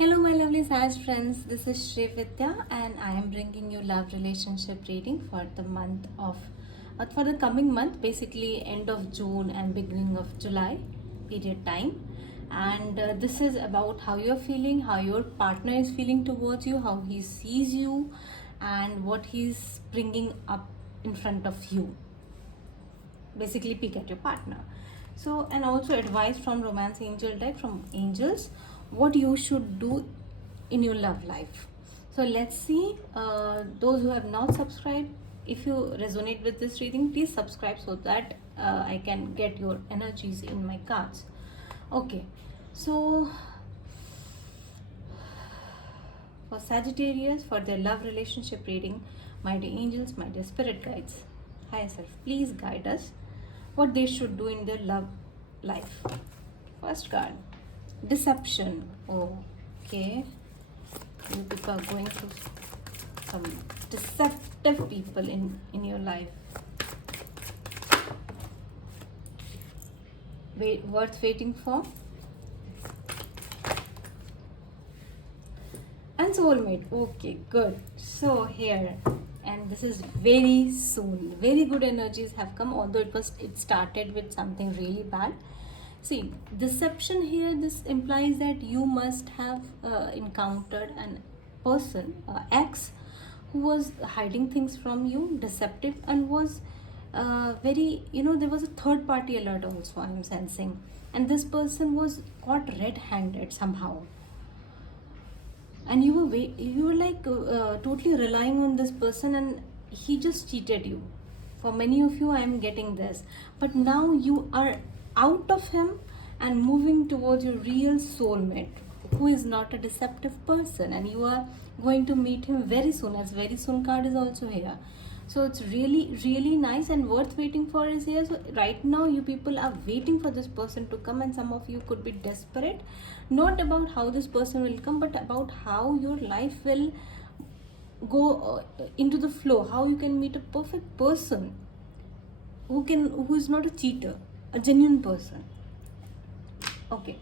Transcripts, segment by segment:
Hello, my lovely Sag friends. This is Shri Vidya, and I am bringing you love relationship reading for the month of, for the coming month, basically end of June and beginning of July period time. And this is about how you're feeling, how your partner is feeling towards you, how he sees you, and what he's bringing up in front of you. Basically, peek at your partner. So, and also advice from romance angel deck from angels, what you should do in your love life. So let's see. Those who have not subscribed, if you resonate with this reading, please subscribe so that I can get your energies in my cards. Okay, so for Sagittarius, for their love relationship reading, my dear angels, my dear spirit guides, higher self, please guide us what they should do in their love life. First card, deception. Okay, you people are going through some deceptive people in your life. Worth waiting for. And soulmate. Okay, good. So here, and this is very soon. Very good energies have come, although it started with something really bad. See, deception here, this implies that you must have encountered an person, ex, who was hiding things from you, deceptive, and was very, there was a third party alert also, I'm sensing. And this person was caught red handed somehow. And you were like totally relying on this person, and he just cheated you. For many of you, I am getting this, but now you are out of him and moving towards your real soulmate, who is not a deceptive person, and you are going to meet him very soon, as very soon card is also here. So it's really nice and worth waiting for is here. So right now you people are waiting for this person to come, and some of you could be desperate, not about how this person will come, but about how your life will go into the flow, how you can meet a perfect person who is not a cheater, a genuine person. Okay,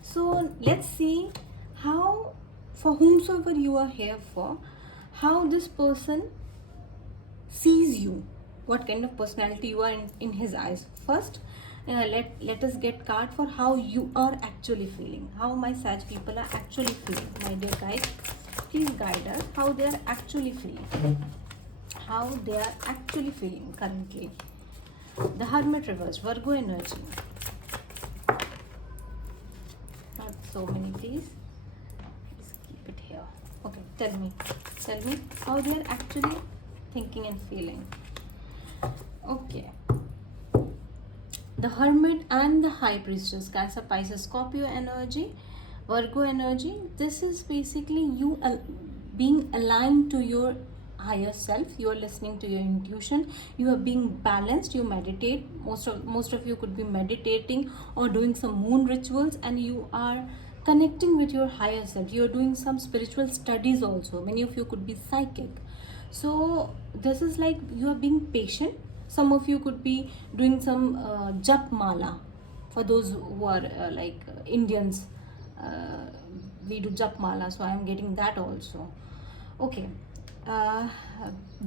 so let's see how, for whomsoever you are here for, how this person sees you, what kind of personality you are in his eyes. First, let us get card for how you are actually feeling, how my Sag people are actually feeling. My dear guys, please guide us how they are actually feeling, how they are actually feeling currently. The Hermit reverse, Virgo energy. Not so many, please. Let's keep it here. Okay, tell me how they are actually thinking and feeling. Okay, the Hermit and the High Priestess, Cancer, Pisces, Scorpio energy, Virgo energy. This is basically you being aligned to your higher self. You are listening to your intuition, you are being balanced, you meditate. Most of you could be meditating or doing some moon rituals, and you are connecting with your higher self. You are doing some spiritual studies also. Many of you could be psychic. So this is like you are being patient. Some of you could be doing some jap mala. For those who are Indians, we do jap mala, so I am getting that also. Okay,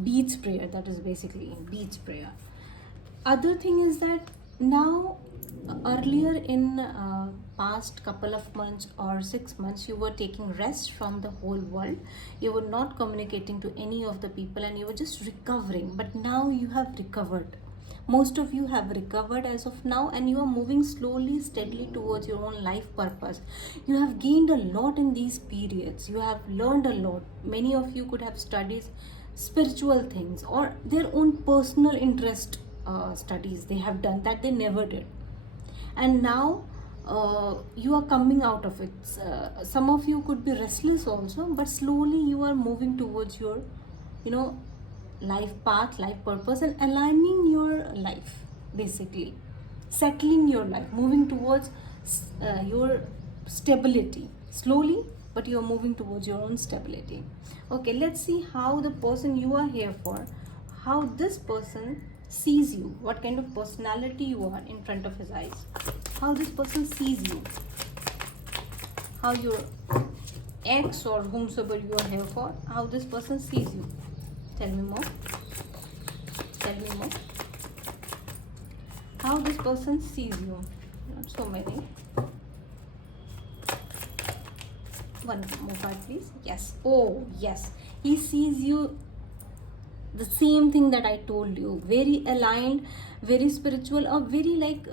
beach prayer, that is basically beach prayer. Other thing is that now, earlier in past couple of months or 6 months, you were taking rest from the whole world. You were not communicating to any of the people, and you were just recovering. But now you have recovered. Most of you have recovered as of now, and you are moving slowly, steadily towards your own life purpose. You have gained a lot in these periods. You have learned a lot. Many of you could have studied spiritual things or their own personal interest studies they have done that they never did, and now you are coming out of it. Some of you could be restless also, but slowly you are moving towards your life path, life purpose, and aligning your life, basically settling your life, moving towards your stability slowly, but you are moving towards your own stability. Okay, let's see how the person you are here for, how this person sees you, what kind of personality you are in front of his eyes, how this person sees you, how your ex or whomsoever you are here for, how this person sees you. Tell me more. Tell me more. How this person sees you. Not so many. One more card, please. Yes. Oh, yes. He sees you the same thing that I told you. Very aligned, very spiritual, or very like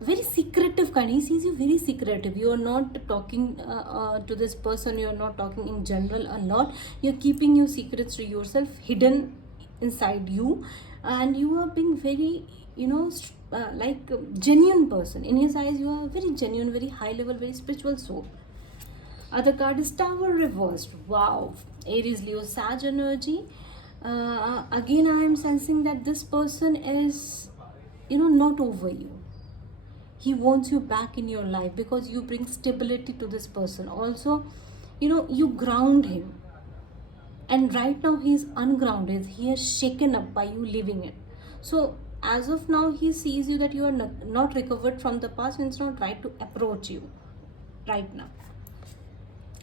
very secretive kind. He sees you very secretive. You are not talking to this person. You are not talking in general a lot. You're keeping your secrets to yourself, hidden inside you, and you are being very, like genuine person. In his eyes, you are very genuine, very high level, very spiritual soul. Other card is Tower reversed. Wow. Aries, Leo, Sag energy. Again, I am sensing that this person is, not over you. He wants you back in your life because you bring stability to this person. Also, you ground him. And right now he is ungrounded. He is shaken up by you leaving it. So as of now, he sees you that you are not recovered from the past, and it's not right to approach you right now.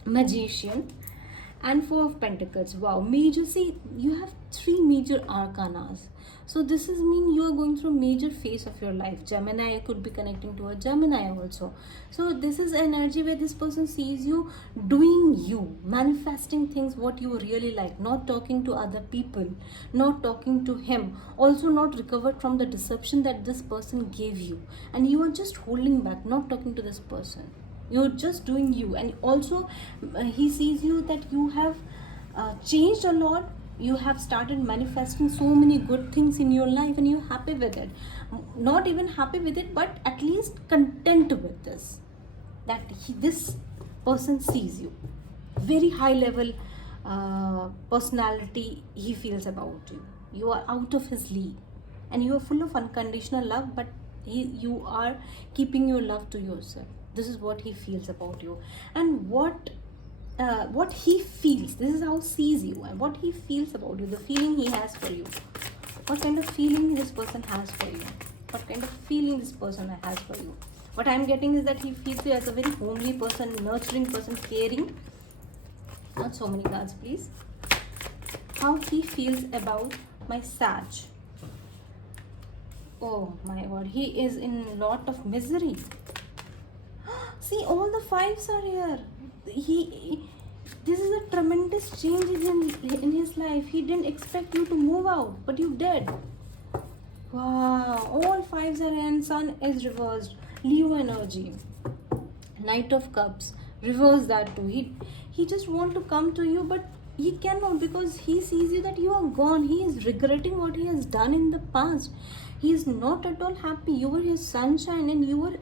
Magician and Four of Pentacles. Wow. Major, see, you have 3 major arcanas. So this is mean you are going through a major phase of your life. Gemini could be connecting to a Gemini also. So this is energy where this person sees you doing you, manifesting things what you really like, not talking to other people, not talking to him, also not recovered from the deception that this person gave you, and you are just holding back, not talking to this person. You're just doing you. And also he sees you that you have changed a lot. You have started manifesting so many good things in your life, and you're happy with it. Not even happy with it, but at least content with this, that this person sees you. Very high level personality he feels about you. You are out of his league, and you are full of unconditional love, but you are keeping your love to yourself. This is what he feels about you. And what he feels, this is how he sees you, and what he feels about you, the feeling he has for you. What kind of feeling this person has for you? What kind of feeling this person has for you? What I'm getting is that he feels you as a very homely person, nurturing person, caring. Not so many cards, please. How he feels about my Sag. Oh my God, he is in a lot of misery. See, all the 5s are here. This is a tremendous change in his life. He didn't expect you to move out, but you did. Wow, all 5s are here, and Sun is reversed. Leo energy. Knight of Cups. Reverse that too. He just want to come to you, but he cannot, because he sees you that you are gone. He is regretting what he has done in the past. He is not at all happy. You were his sunshine, and you were,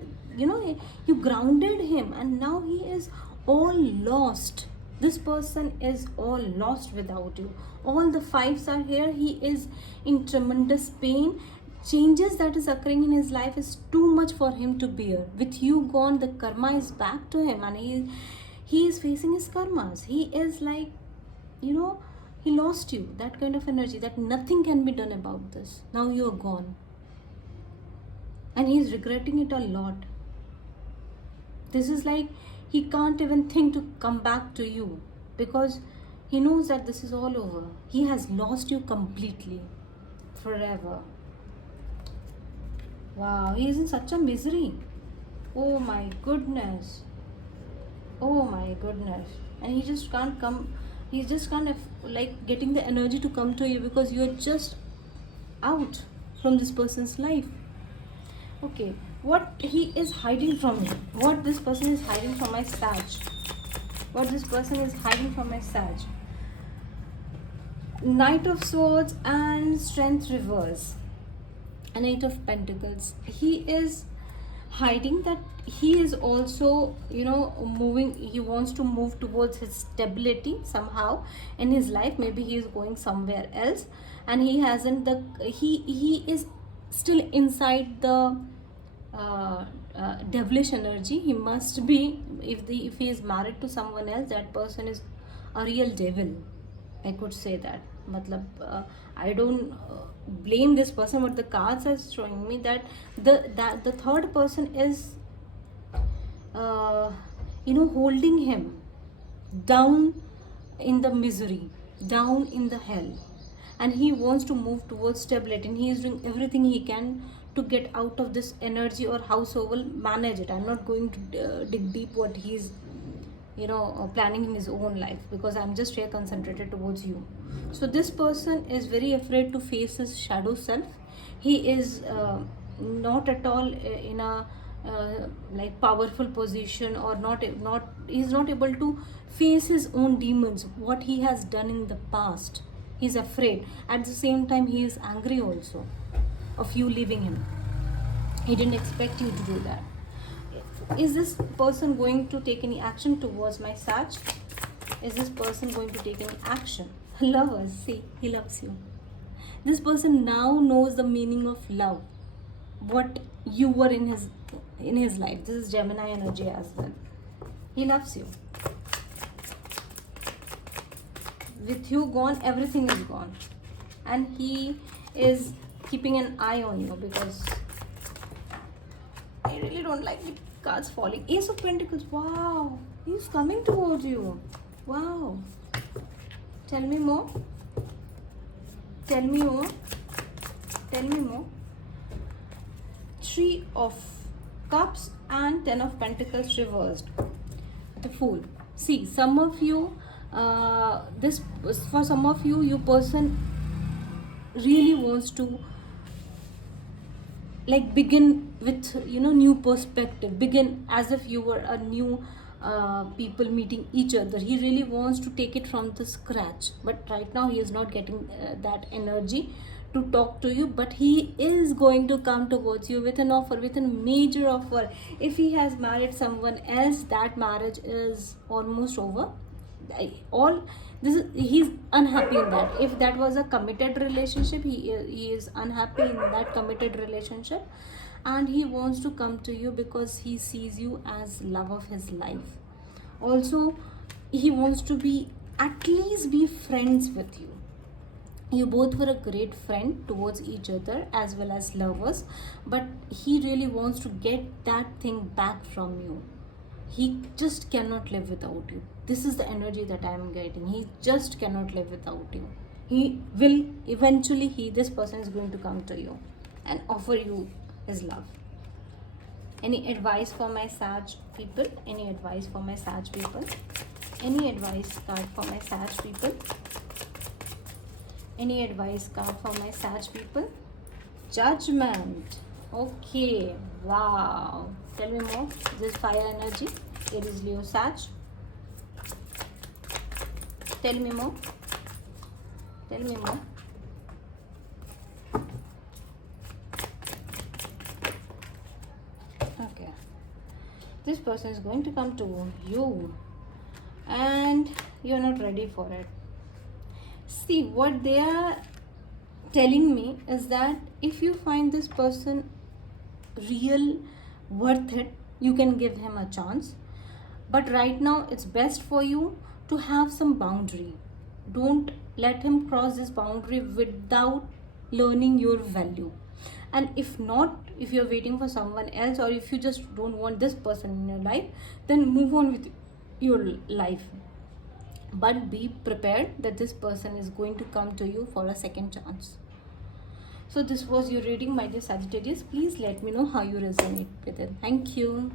you grounded him, and now he is all lost. This person is all lost without you. All the 5s are here. He is in tremendous pain. Changes that is occurring in his life is too much for him to bear. With you gone, the karma is back to him, and he is facing his karmas. He is like, he lost you. That kind of energy, that nothing can be done about this. Now you are gone, and he is regretting it a lot. This is like he can't even think to come back to you, because he knows that this is all over. He has lost you completely, forever. Wow, he is in such a misery. Oh my goodness. Oh my goodness. And he just can't come. He just can't like getting the energy to come to you, because you're just out from this person's life. Okay, what he is hiding from you, what this person is hiding from my Sag, what this person is hiding from my Sag. Knight of Swords and Strength reverse, a Knight of Pentacles. He is hiding that he is also, moving. He wants to move towards his stability somehow in his life. Maybe he is going somewhere else, and he hasn't he is still inside the devilish energy. He must be, if he is married to someone else, that person is a real devil, I could say that. I don't blame this person, but the cards are showing me that the third person is holding him down in the misery, down in the hell. And he wants to move towards stability, and he is doing everything he can to get out of this energy, or howsoever manage it. I'm not going to dig deep what he's planning in his own life, because I'm just here concentrated towards you. So this person is very afraid to face his shadow self. He is not at all in a like powerful position, or he's not able to face his own demons, what he has done in the past. He's afraid. At the same time, he is angry also of you leaving him. He didn't expect you to do that. Is this person going to take any action towards my Sag? Is this person going to take any action? Lovers, see, he loves you. This person now knows the meaning of love, what you were in his life. This is Gemini energy as well. He loves you. With you gone, everything is gone, and he is keeping an eye on you, because I really don't like the cards falling. Ace of Pentacles. Wow, he's coming towards you. Wow. Tell me more. Tell me more. Tell me more. Three of Cups and Ten of Pentacles reversed. The Fool. See, some of you, for some of you, your person really wants to like begin with new perspective, begin as if you were a new people meeting each other. He really wants to take it from the scratch, but right now he is not getting that energy to talk to you. But he is going to come towards you with an offer, with a major offer. If he has married someone else, that marriage is almost over. He's unhappy in that. If that was a committed relationship, he is unhappy in that committed relationship, and he wants to come to you because he sees you as love of his life. Also, he wants to at least be friends with you. You both were a great friend towards each other as well as lovers, but he really wants to get that thing back from you. He just cannot live without you. This is the energy that I am getting. He just cannot live without you. He will eventually, this person is going to come to you and offer you his love. Any advice for my Sag people? Any advice for my Sag people? Any advice card for my Sag people? Any advice card for my Sag people? Judgment. Okay. Wow. Tell me more. This fire energy. Aries, Leo, Sag. Tell me more. Tell me more. Okay. This person is going to come to you, and you're not ready for it. See, what they are telling me is that if you find this person real worth it, you can give him a chance. But right now, it's best for you to have some boundary. Don't let him cross this boundary without learning your value. And if not, if you're waiting for someone else, or if you just don't want this person in your life, then move on with your life. But be prepared that this person is going to come to you for a second chance. So this was your reading, my dear Sagittarius. Please let me know how you resonate with it. Thank you.